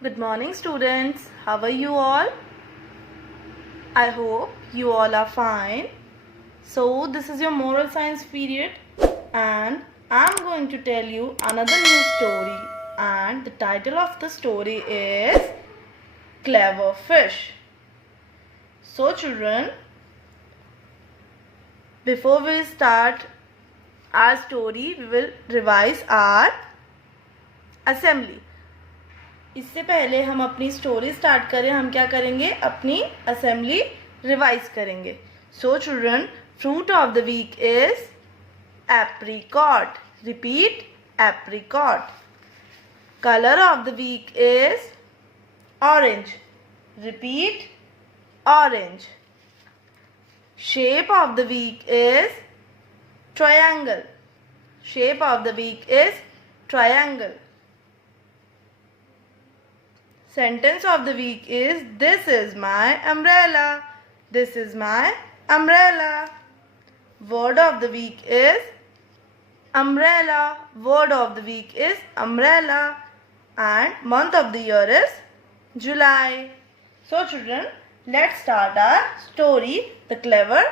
Good morning, students. How are you all? I hope you all are fine. So, this is your moral science period, and I'm going to tell you another new story. And the title of the story is Clever Fish. So, children, before we start our story, we will revise our assembly. इससे पहले हम अपनी story start करें, हम क्या करेंगे, अपनी assembly revise करेंगे. So children, fruit of the week is apricot. Repeat, apricot. Colour of the week is orange. Repeat, orange. Shape of the week is triangle. Shape of the week is triangle. Sentence of the week is, this is my umbrella. This is my umbrella. Word of the week is umbrella. Word of the week is umbrella. And month of the year is July. So children, let's start our story, The Clever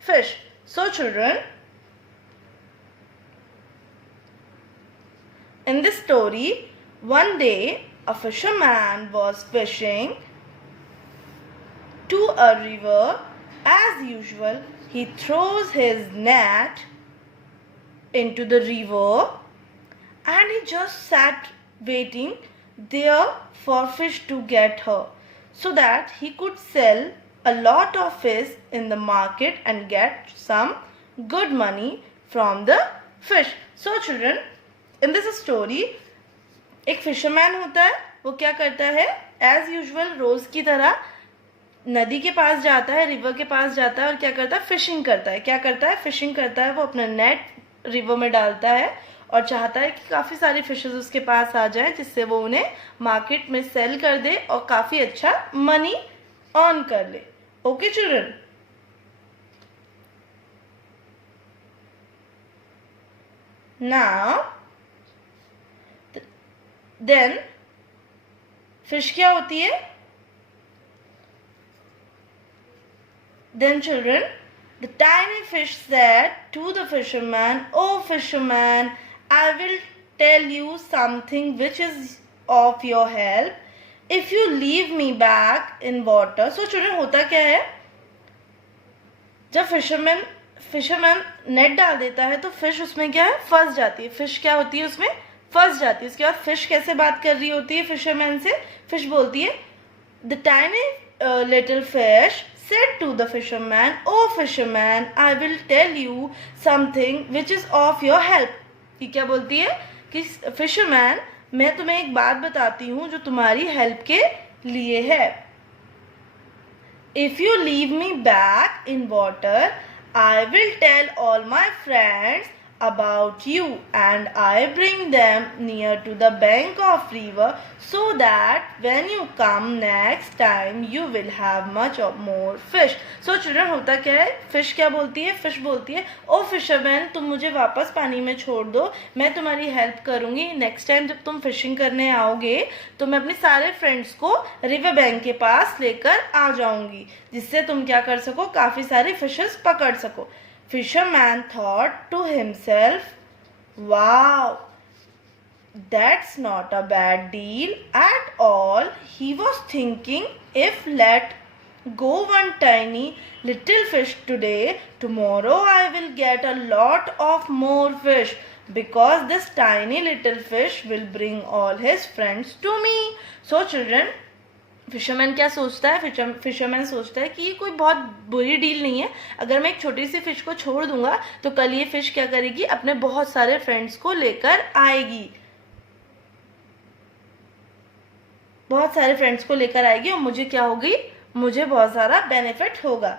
Fish. So children, in this story, one day a fisherman was fishing to a river. As usual, he throws his net into the river and he just sat waiting there for fish to get her, so that he could sell a lot of fish in the market and get some good money from the fish. So children, in this story, एक फिशरमैन होता है. वो क्या करता है, as usual रोज की तरह नदी के पास जाता है, रिवर के पास जाता है और क्या करता है, फिशिंग करता है. क्या करता है, फिशिंग करता है. वो अपना नेट रिवर में डालता है और चाहता है कि काफ़ी सारे फिशेस उसके पास आ जाएं, जिससे वो उन्हें मार्केट में सेल कर दे और काफ़ी अच्छा मनी अर्न कर ले. Okay children. Now then fish क्या होती है? Then children, the tiny fish said to the fisherman, "Oh fisherman, I will tell you something which is of your help if you leave me back in water." So children, होता क्या है, जब fisherman net डाल देता है तो फिश उसमें क्या है, फंस जाती है. फिश क्या होती है, उसमें फंस जाती है. उसके बाद फिश कैसे बात कर रही होती है फिशरमैन से? फिश बोलती है, the tiny little fish said to the fisherman, "Oh fisherman, I will tell you something which is of your help." ये क्या बोलती है कि फिशरमैन, मैं तुम्हें एक बात बताती हूँ जो तुम्हारी हेल्प के लिए है. If you leave me back in water, I will tell all my friends about you and I bring them near to the bank of river, so that when you come next time you will have much more fish. So children, होता क्या है, फिश क्या बोलती है, फिश बोलती है, ओ फिशरमैन, तुम मुझे वापस पानी में छोड़ दो, मैं तुम्हारी हेल्प करूंगी. नेक्स्ट टाइम जब तुम फिशिंग करने आओगे तो मैं अपने सारे फ्रेंड्स को रिवर बैंक के पास लेकर आ जाऊंगी, जिससे तुम क्या कर सको, काफ़ी सारी फिशेस पकड़ सको. Fisherman thought to himself, "Wow, that's not a bad deal at all." He was thinking, if let go one tiny little fish today, tomorrow I will get a lot of more fish, because this tiny little fish will bring all his friends to me. So children, fisherman क्या सोचता है, फिशरमैन सोचता है कि ये कोई बहुत बुरी डील नहीं है. अगर मैं एक छोटी सी फिश को छोड़ दूंगा तो कल ये फिश क्या करेगी, अपने बहुत सारे फ्रेंड्स को लेकर आएगी, बहुत सारे फ्रेंड्स को लेकर आएगी और मुझे क्या होगी, मुझे बहुत सारा बेनिफिट होगा.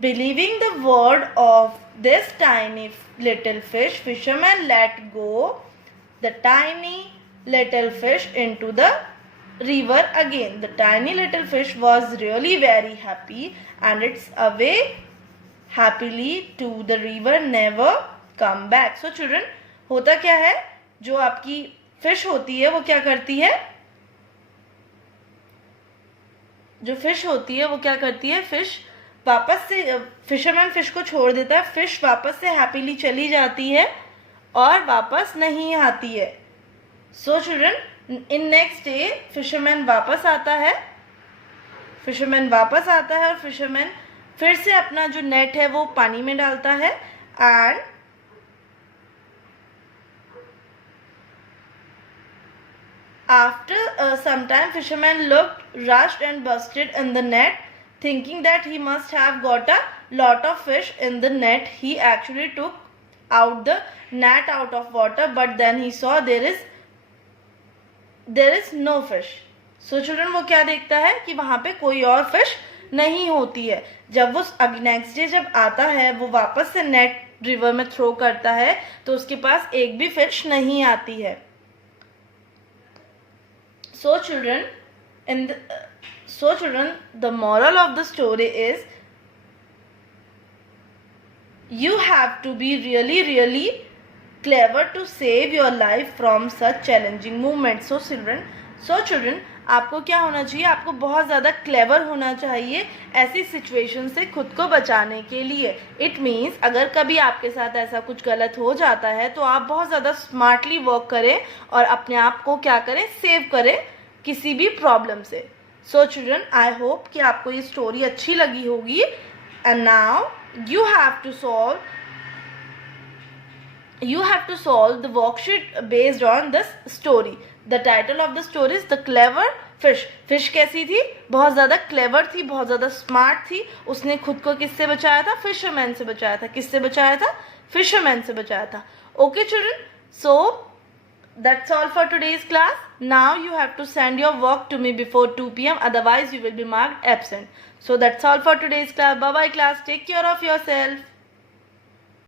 Believing the word of this tiny little fish, fisherman let go the tiny little fish into the river again. The tiny little fish was really very happy and its away happily to the river, never come back. So children, होता क्या है, जो आपकी फिश होती है वो क्या करती है, जो फिश होती है वो क्या करती है, फिश वापस से, फिशरमैन फिश को छोड़ देता है, फिश वापस से हैप्पीली चली जाती है और वापस नहीं आती है. So children, in next day fisherman वापस आता है, और फिशरमैन फिर से अपना जो नेट है वो पानी में डालता है. And after some time, fisherman looked, rushed and busted in the net, thinking that he must have got a lot of fish in the net. He actually took out the net out of water, but then he saw there is no fish. So children, वो क्या देखता है कि वहाँ पे कोई और फिश नहीं होती है. जब वो नेक्स्ट डे जब आता है, वो वापस से नेट रिवर में थ्रो करता है तो उसके पास एक भी फिश नहीं आती है. So children, the moral of the story is you have to be really, really clever to save your life from such challenging moments. So children, आपको क्या होना चाहिए, आपको बहुत ज़्यादा क्लेवर होना चाहिए ऐसी सिचुएशन से खुद को बचाने के लिए. इट मीन्स अगर कभी आपके साथ ऐसा कुछ गलत हो जाता है तो आप बहुत ज़्यादा स्मार्टली वर्क करें और अपने आप को क्या करें, सेव करें किसी भी प्रॉब्लम से. सो चिल्ड्रन, आई होप कि आपको ये स्टोरी अच्छी लगी होगी. And now you have to solve the worksheet based on this story. The title of the story is The Clever Fish. Fish कैसी थी, बहुत ज़्यादा क्लेवर थी, बहुत ज़्यादा स्मार्ट थी. उसने खुद को किससे बचाया था, फिशरमैन से बचाया था. किससे बचाया था, फिशरमैन से बचाया था. Okay children, so that's all for today's class. Now you have to send your work to me before 2 p.m. Otherwise you will be marked absent. So that's all for today's class. Bye bye class. Take care of yourself.